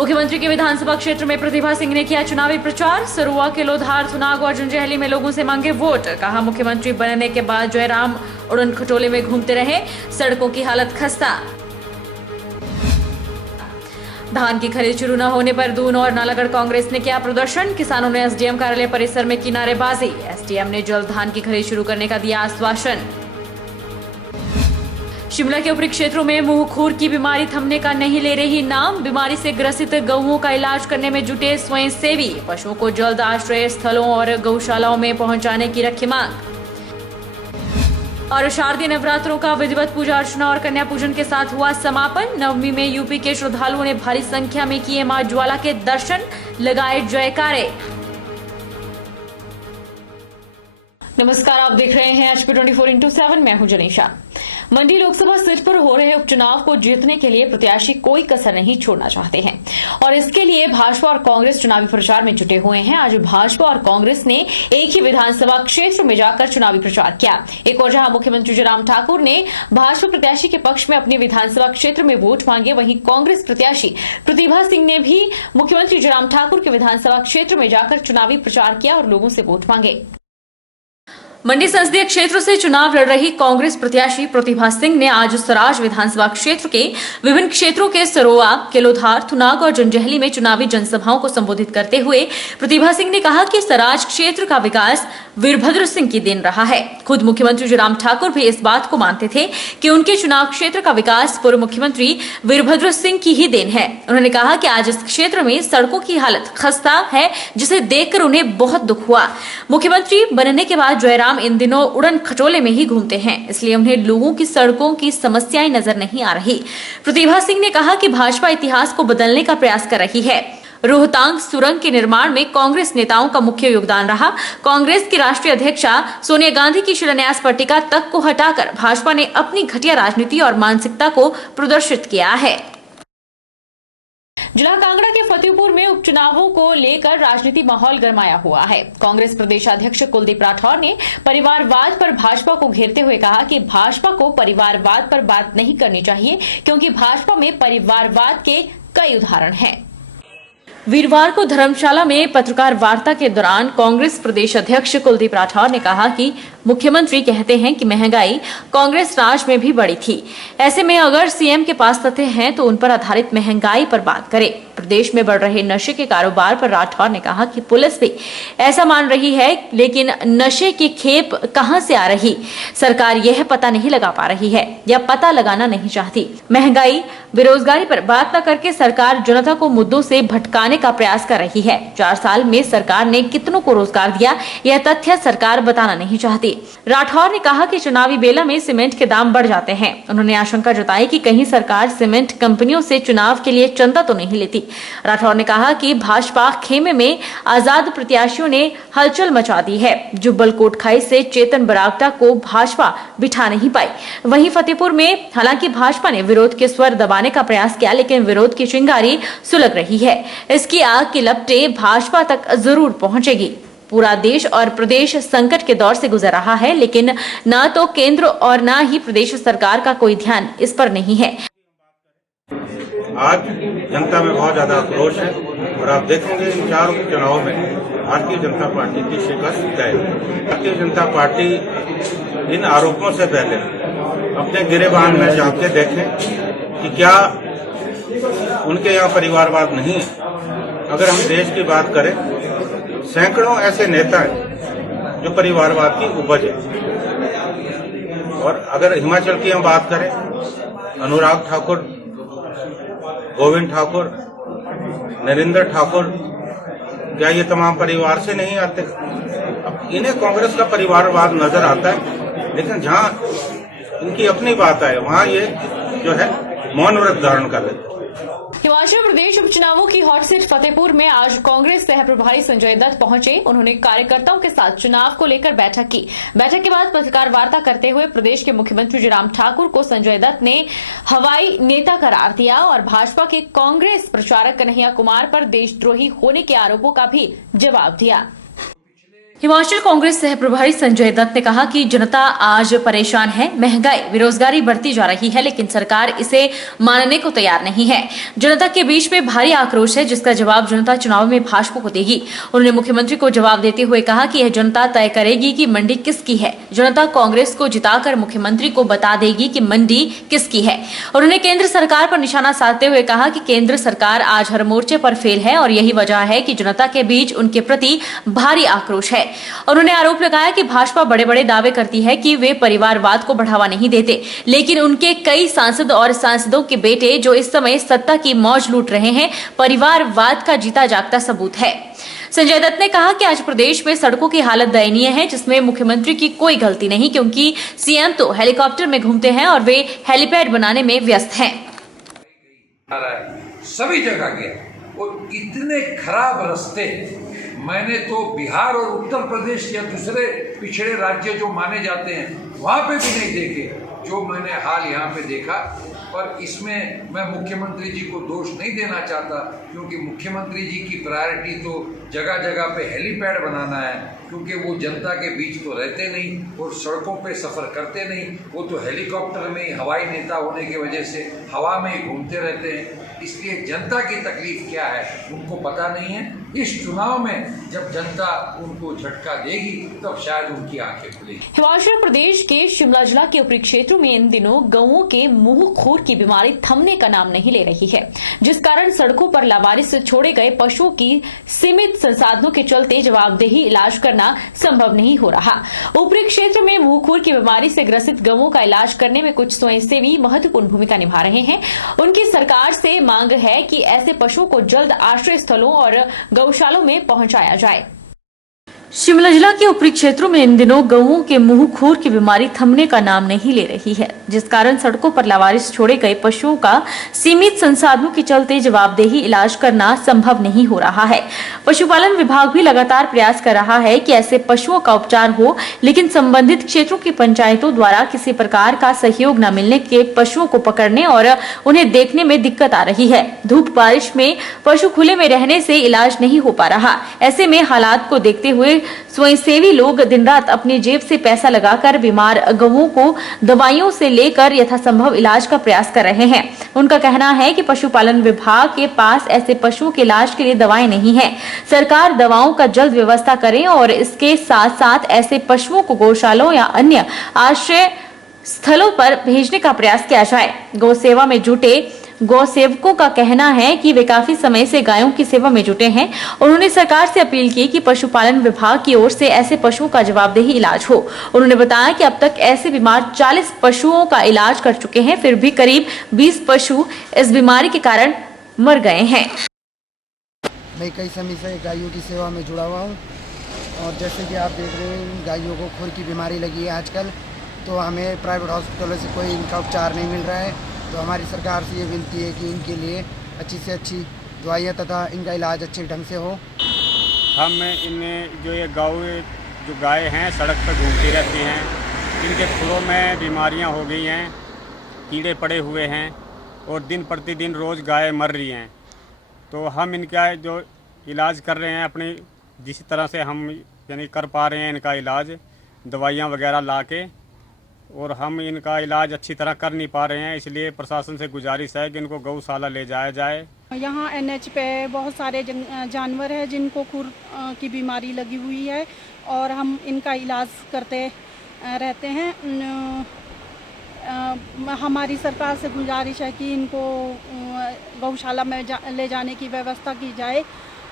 मुख्यमंत्री के विधानसभा क्षेत्र में प्रतिभा सिंह ने किया चुनावी प्रचार। सरुआ के लोधार, थुनाग और जंजैहली में लोगों से मांगे वोट। कहा, मुख्यमंत्री बनने के बाद जयराम उड़न खटोले में घूमते रहे, सड़कों की हालत खस्ता। धान की खरीद शुरू न होने पर दून और नालागढ़ कांग्रेस ने किया प्रदर्शन। किसानों ने एसडीएम कार्यालय परिसर में की नारेबाजी। एसडीएम ने जल्द धान की खरीद शुरू करने का दिया आश्वासन। शिमला के ऊपरी क्षेत्रों में मुंहखोर की बीमारी थमने का नहीं ले रही नाम। बीमारी से ग्रसित गौओं का इलाज करने में जुटे स्वयंसेवी। पशुओं को जल्द आश्रय स्थलों और गौशालाओं में पहुंचाने की रखी मांग। और शारदीय नवरात्रों का विधिवत पूजा अर्चना और कन्या पूजन के साथ हुआ समापन। नवमी में यूपी के श्रद्धालुओं ने भारी संख्या में किए मां ज्वाला के दर्शन, लगाए जयकारे। नमस्कार, आप देख रहे हैं HP 24x7। मैं हूं जनीशा। मंडी लोकसभा सीट पर हो रहे उपचुनाव को जीतने के लिए प्रत्याशी कोई कसर नहीं छोड़ना चाहते हैं और इसके लिए भाजपा और कांग्रेस चुनावी प्रचार में जुटे हुए हैं। आज भाजपा और कांग्रेस ने एक ही विधानसभा क्षेत्र में जाकर चुनावी प्रचार किया। एक और जहां मुख्यमंत्री जयराम ठाकुर ने भाजपा प्रत्याशी के पक्ष में अपने विधानसभा क्षेत्र में वोट मांगे, वहीं कांग्रेस प्रत्याशी प्रतिभा सिंह ने भी मुख्यमंत्री जयराम ठाकुर के विधानसभा क्षेत्र में जाकर चुनावी प्रचार किया और लोगों से वोट मांगे। मंडी संसदीय क्षेत्र से चुनाव लड़ रही कांग्रेस प्रत्याशी प्रतिभा सिंह ने आज सराज विधानसभा क्षेत्र के विभिन्न क्षेत्रों के सरोआ, केलोधार, थुनाग और जंजैहली में चुनावी जनसभाओं को संबोधित करते हुए प्रतिभा सिंह ने कहा कि सराज क्षेत्र का विकास वीरभद्र सिंह की देन रहा है। खुद मुख्यमंत्री जयराम ठाकुर भी इस बात को मानते थे कि उनके चुनाव क्षेत्र का विकास पूर्व मुख्यमंत्री वीरभद्र सिंह की ही देन है। उन्होंने कहा कि आज इस क्षेत्र में सड़कों की हालत खस्ता है, जिसे देखकर उन्हें बहुत दुख हुआ। मुख्यमंत्री बनने के बाद जयराम इन दिनों उड़न खटोले में ही घूमते हैं, इसलिए उन्हें लोगों की सड़कों की समस्याएं नजर नहीं आ रही। प्रतिभा सिंह ने कहा कि भाजपा इतिहास को बदलने का प्रयास कर रही है। रोहतांग सुरंग के निर्माण में कांग्रेस नेताओं का मुख्य योगदान रहा। कांग्रेस की राष्ट्रीय अध्यक्षा सोनिया गांधी की शिलान्यास पट्टिका तक को हटाकर भाजपा ने अपनी घटिया राजनीति और मानसिकता को प्रदर्शित किया है। जिला कांगड़ा के फतेहपुर में उपचुनावों को लेकर राजनीति माहौल गरमाया हुआ है। कांग्रेस प्रदेशाध्यक्ष कुलदीप राठौर ने परिवारवाद पर भाजपा को घेरते हुए कहा कि भाजपा को परिवारवाद पर बात नहीं करनी चाहिए, क्योंकि भाजपा में परिवारवाद के कई उदाहरण हैं। वीरवार को धर्मशाला में पत्रकार वार्ता के दौरान कांग्रेस प्रदेश अध्यक्ष कुलदीप राठौर ने कहा कि मुख्यमंत्री कहते हैं कि महंगाई कांग्रेस राज में भी बढ़ी थी। ऐसे में अगर सीएम के पास तथ्य हैं तो उन पर आधारित महंगाई पर बात करें। प्रदेश में बढ़ रहे नशे के कारोबार पर राठौर ने कहा कि पुलिस भी ऐसा मान रही है, लेकिन नशे की खेप कहां से आ रही, सरकार यह पता नहीं लगा पा रही है या पता लगाना नहीं चाहती। महंगाई, बेरोजगारी पर बात न करके सरकार जनता को मुद्दों से भटकाने का प्रयास कर रही है। 4 साल में सरकार ने कितनों को रोजगार दिया, यह तथ्य सरकार बताना नहीं चाहती। राठौर ने कहा कि चुनावी बेला में सीमेंट के दाम बढ़ जाते हैं। उन्होंने आशंका जताई कि कहीं सरकार सीमेंट कंपनियों से चुनाव के लिए चंदा तो नहीं लेती। राठौर ने कहा कि भाजपा खेमे में आजाद प्रत्याशियों ने हलचल मचा दी है। जुब्बल कोटखाई से चेतन बरागटा को भाजपा बिठा नहीं पाई। वहीं फतेहपुर में हालांकि भाजपा ने विरोध के स्वर दबाने का प्रयास किया, लेकिन विरोध की चिंगारी सुलग रही है। इसकी आग की लपटें भाजपा तक जरूर पहुंचेगी। पूरा देश और प्रदेश संकट के दौर से गुजर रहा है, लेकिन न तो केंद्र और न ही प्रदेश सरकार का कोई ध्यान इस पर नहीं है। आज जनता में बहुत ज्यादा आक्रोश है और आप देखेंगे इन 4 उपचुनावों में भारतीय जनता पार्टी की शिकस्त तय है। भारतीय जनता पार्टी इन आरोपों से पहले अपने गिरेबान में जाके देखें कि क्या उनके यहाँ परिवारवाद नहीं है। अगर हम देश की बात करें, सैकड़ों ऐसे नेता हैं जो परिवारवाद की उपज है। और अगर हिमाचल की हम बात करें, अनुराग ठाकुर, गोविंद ठाकुर, नरेंद्र ठाकुर, क्या ये तमाम परिवार से नहीं आते? अब इन्हें कांग्रेस का परिवारवाद नजर आता है, लेकिन जहां इनकी अपनी बात आए वहां ये जो है मौन व्रत धारण कर लेते। हिमाचल प्रदेश उपचुनावों की हॉट सीट फतेहपुर में आज कांग्रेस सह प्रभारी संजय दत्त पहुंचे। उन्होंने कार्यकर्ताओं के साथ चुनाव को लेकर बैठक की। बैठक के बाद पत्रकार वार्ता करते हुए प्रदेश के मुख्यमंत्री जयराम ठाकुर को संजय दत्त ने हवाई नेता करार दिया और भाजपा के कांग्रेस प्रचारक कन्हैया कुमार पर देशद्रोही होने के आरोपों का भी जवाब दिया। हिमाचल कांग्रेस सह प्रभारी संजय दत्त ने कहा कि जनता आज परेशान है, महंगाई बेरोजगारी बढ़ती जा रही है, लेकिन सरकार इसे मानने को तैयार नहीं है। जनता के बीच में भारी आक्रोश है, जिसका जवाब जनता चुनाव में भाजपा को देगी। उन्होंने मुख्यमंत्री को जवाब देते हुए कहा कि यह जनता तय करेगी कि मंडी किसकी है। जनता कांग्रेस को जिताकर मुख्यमंत्री को बता देगी कि मंडी किसकी है। उन्होंने केंद्र सरकार पर निशाना साधते हुए कहा कि केंद्र सरकार आज हर मोर्चे पर फेल है और यही वजह है कि जनता के बीच उनके प्रति भारी आक्रोश है। उन्होंने आरोप लगाया कि भाजपा बड़े बड़े दावे करती है कि वे परिवारवाद को बढ़ावा नहीं देते, लेकिन उनके कई सांसद और सांसदों के बेटे जो इस समय सत्ता की मौज लूट रहे हैं, परिवारवाद का जीता जागता सबूत है। संजय दत्त ने कहा कि आज प्रदेश में सड़कों की हालत दयनीय है, जिसमें मुख्यमंत्री की कोई गलती नहीं, क्योंकि सीएम तो हेलीकॉप्टर में घूमते हैं और वे हेलीपैड बनाने में व्यस्त हैं। सभी जगह के और इतने खराब रास्ते मैंने तो बिहार और उत्तर प्रदेश या दूसरे पिछड़े राज्य जो माने जाते हैं वहाँ पे भी नहीं देखे जो मैंने हाल यहाँ पे देखा। पर इसमें मैं मुख्यमंत्री जी को दोष नहीं देना चाहता, क्योंकि मुख्यमंत्री जी की प्रायोरिटी तो जगह जगह पे हेलीपैड बनाना है, क्योंकि वो जनता के बीच तो रहते नहीं और सड़कों पे सफ़र करते नहीं। वो तो हेलीकॉप्टर में ही हवाई नेता होने की वजह से हवा में ही घूमते रहते हैं। इसलिए जनता की तकलीफ क्या है उनको पता नहीं है। इस चुनाव में जब जनता उनको झटका देगी तब शायद उनकी आंखें खुलेगी। हिमाचल प्रदेश के शिमला जिला के ऊपरी क्षेत्रों में इन दिनों गौओं के मुंह खुर की बीमारी थमने का नाम नहीं ले रही है, जिस कारण सड़कों पर लावारिस छोड़े गए पशुओं की सीमित संसाधनों के चलते जवाबदेही इलाज करना संभव नहीं हो रहा। ऊपरी क्षेत्र में मुंह खुर की बीमारी से ग्रसित गौओं का इलाज करने में कुछ स्वयंसेवी महत्वपूर्ण भूमिका निभा रहे हैं। उनकी सरकार से मांग है कि ऐसे पशुओं को जल्द आश्रय स्थलों और गौशालों में पहुंचाया जाए। शिमला जिला के ऊपरी क्षेत्रों में इन दिनों गौओं के मुंह खुर की बीमारी थमने का नाम नहीं ले रही है, जिस कारण सड़कों पर लावारिस छोड़े गए पशुओं का सीमित संसाधनों के चलते जवाबदेही इलाज करना संभव नहीं हो रहा है। पशुपालन विभाग भी लगातार प्रयास कर रहा है कि ऐसे पशुओं का उपचार हो, लेकिन संबंधित क्षेत्रों की पंचायतों द्वारा किसी प्रकार का सहयोग न मिलने के पशुओं को पकड़ने और उन्हें देखने में दिक्कत आ रही है। धूप बारिश में पशु खुले में रहने से इलाज नहीं हो पा रहा। ऐसे में हालात को देखते हुए स्वयंसेवी लोग दिन रात अपनी जेब से पैसा लगाकर बीमार गौओं को दवाइयों से लेकर यथासंभव इलाज का प्रयास कर रहे हैं। उनका कहना है कि पशुपालन विभाग के पास ऐसे पशुओं के इलाज के लिए दवाएं नहीं है। सरकार दवाओं का जल्द व्यवस्था करे और इसके साथ साथ ऐसे पशुओं को गौशालाओं या अन्य आश्रय स्थलों पर भेजने का प्रयास किया जाए। गौ सेवा में जुटे गौ सेवकों का कहना है कि वे काफी समय से गायों की सेवा में जुटे हैं। उन्होंने सरकार से अपील की कि पशुपालन विभाग की ओर से ऐसे पशुओं का जवाबदेही इलाज हो। उन्होंने बताया कि अब तक ऐसे बीमार 40 पशुओं का इलाज कर चुके हैं, फिर भी करीब 20 पशु इस बीमारी के कारण मर गए हैं। मैं कई समय से गायों की सेवा में जुड़ा हुआ हूँ और जैसे कि आप देख रहे हैं गायों को खुर की बीमारी लगी है आजकल, तो हमें प्राइवेट हॉस्पिटलों से कोई इनका उपचार नहीं मिल रहा है। तो हमारी सरकार से ये विनती है कि इनके लिए अच्छी से अच्छी दवाइयाँ तथा इनका इलाज अच्छे ढंग से हो। हम इन्हें जो ये गाय हैं सड़क पर घूमती रहती हैं, इनके खुरों में बीमारियां हो गई हैं, कीड़े पड़े हुए हैं और दिन प्रतिदिन रोज़ गाय मर रही हैं। तो हम इनका जो इलाज कर रहे हैं अपनी जिस तरह से हम यानी कर पा रहे हैं इनका इलाज दवाइयाँ वगैरह ला के, और हम इनका इलाज अच्छी तरह कर नहीं पा रहे हैं। इसलिए प्रशासन से गुजारिश है कि इनको गौशाला ले जाया जाए। यहाँ एनएच पे बहुत सारे जानवर हैं जिनको खुर की बीमारी लगी हुई है और हम इनका इलाज करते रहते हैं। हमारी सरकार से गुजारिश है कि इनको गौशाला में ले जाने की व्यवस्था की जाए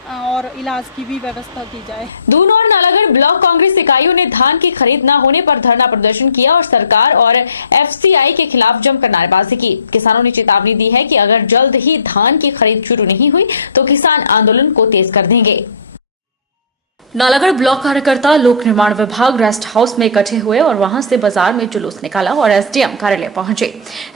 और इलाज की भी व्यवस्था की जाए। दून और नालागढ़ ब्लॉक कांग्रेस इकाइयों ने धान की खरीद न होने पर धरना प्रदर्शन किया और सरकार और एफसीआई के खिलाफ जमकर नारेबाजी की। किसानों ने चेतावनी दी है कि अगर जल्द ही धान की खरीद शुरू नहीं हुई तो किसान आंदोलन को तेज कर देंगे। नालागढ़ ब्लॉक कार्यकर्ता लोक निर्माण विभाग रेस्ट हाउस में इकट्ठे हुए और वहां से बाजार में जुलूस निकाला और एसडीएम कार्यालय पहुंचे।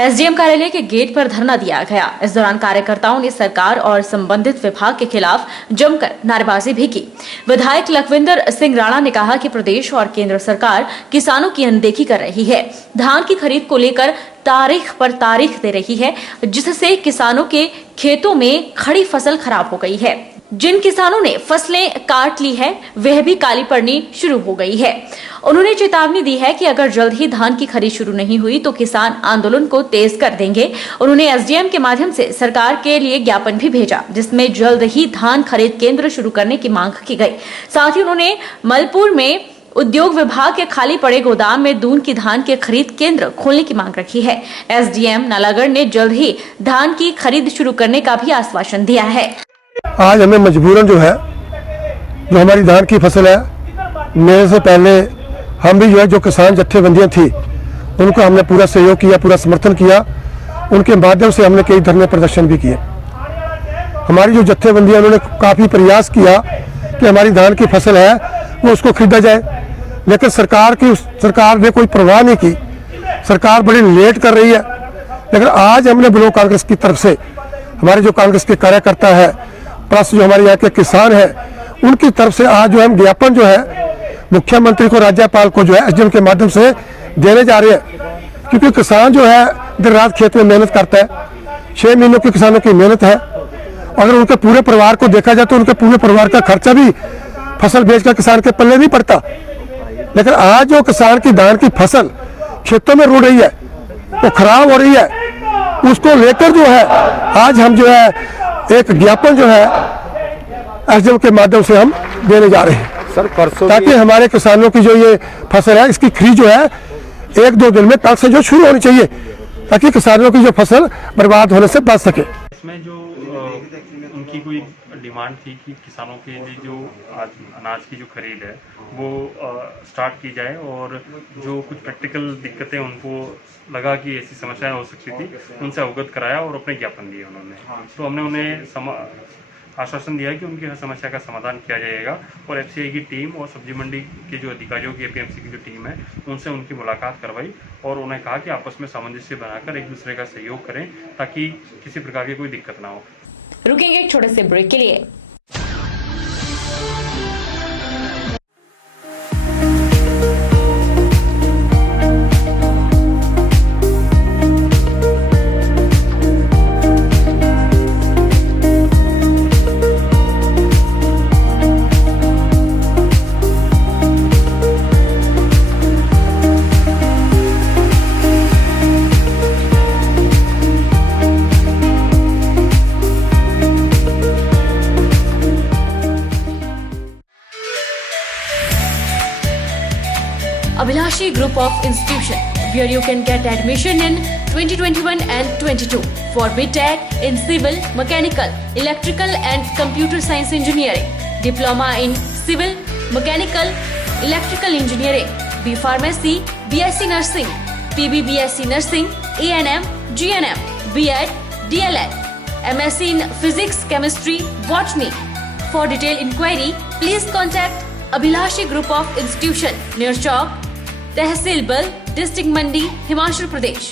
एसडीएम कार्यालय के गेट पर धरना दिया गया। इस दौरान कार्यकर्ताओं ने सरकार और संबंधित विभाग के खिलाफ जमकर नारेबाजी भी की। विधायक लखविंदर सिंह राणा ने कहा कि प्रदेश और केंद्र सरकार किसानों की अनदेखी कर रही है। धान की खरीद को लेकर तारीख पर तारीख दे रही है, जिससे किसानों के खेतों में खड़ी फसल खराब हो गई है। जिन किसानों ने फसलें काट ली है वह भी काली पड़नी शुरू हो गई है। उन्होंने चेतावनी दी है कि अगर जल्द ही धान की खरीद शुरू नहीं हुई तो किसान आंदोलन को तेज कर देंगे। उन्होंने एसडीएम के माध्यम से सरकार के लिए ज्ञापन भी भेजा, जिसमें जल्द ही धान खरीद केंद्र शुरू करने की मांग की गई। साथ ही उन्होंने मलपुर में उद्योग विभाग के खाली पड़े गोदाम में दून की धान के खरीद केंद्र खोलने की मांग रखी है। एसडीएम नालागढ़ ने जल्द ही धान की खरीद शुरू करने का भी आश्वासन दिया है। आज हमें मजबूरन जो हमारी धान की फसल है, मेरे से पहले हम भी जो किसान जत्थेबंदियां थी उनको हमने पूरा सहयोग किया, पूरा समर्थन किया। उनके माध्यम से हमने कई धरने प्रदर्शन भी किए। हमारी जो जत्थेबंदियां उन्होंने काफ़ी प्रयास किया कि हमारी धान की फसल है वो उसको खरीदा जाए, लेकिन सरकार ने कोई परवाह नहीं की। सरकार बड़ी लेट कर रही है। लेकिन आज हमने ब्लॉक कांग्रेस की तरफ से हमारे जो कांग्रेस के कार्यकर्ता है प्लस जो हमारे यहाँ के किसान हैं उनकी तरफ से आज हम ज्ञापन मुख्यमंत्री को, राज्यपाल को एसडीएम के माध्यम से देने जा रहे हैं। क्योंकि किसान दिन रात खेत में मेहनत करता है, 6 महीनों की किसानों की मेहनत है। अगर उनके पूरे परिवार को देखा जाए तो उनके पूरे परिवार का खर्चा भी फसल बेचकर किसान के पल्ले नहीं पड़ता। लेकिन आज जो किसान की धान की फसल खेतों में रुड़ रही है, वो खराब हो रही है, उसको लेकर आज हम एक ज्ञापन एसडीएम के माध्यम से हम देने जा रहे हैं सर। परसों ताकि हमारे किसानों की जो ये फसल है इसकी खरीद 1-2 दिन में कल से शुरू होनी चाहिए, ताकि किसानों की जो फसल बर्बाद होने से बच सके। इसमें जो उनकी कोई डिमांड थी कि किसानों के लिए जो आज अनाज की जो खरीद है वो स्टार्ट की जाए, और जो कुछ प्रैक्टिकल दिक्कतें उनको लगा कि ऐसी समस्याएं हो सकती थी उनसे अवगत कराया और अपने ज्ञापन दिए उन्होंने। तो हमने उन्हें आश्वासन दिया कि उनकी हर समस्या का समाधान किया जाएगा, और एफसीआई की टीम और सब्जी मंडी के जो अधिकारियों की एपीएमसी की जो टीम है उनसे उनकी मुलाकात करवाई और उन्हें कहा कि आपस में सामंजस्य बनाकर एक दूसरे का सहयोग करें ताकि किसी प्रकार की कोई दिक्कत ना हो। रुकेंगे एक छोटे से ब्रेक के लिए। Abhilashi Group of Institution, where you can get admission in 2021 and 22 for BTech in Civil, Mechanical, Electrical and Computer Science Engineering, Diploma in Civil, Mechanical, Electrical Engineering, B Pharmacy, BSc Nursing, PB BSc Nursing, ANM, GNM, BEd, DLEd, MSc in Physics, Chemistry, Botany. For detailed inquiry, please contact Abhilashi Group of Institution, near Chowk, Tehsil Bal, District Mandi, Himachal Pradesh.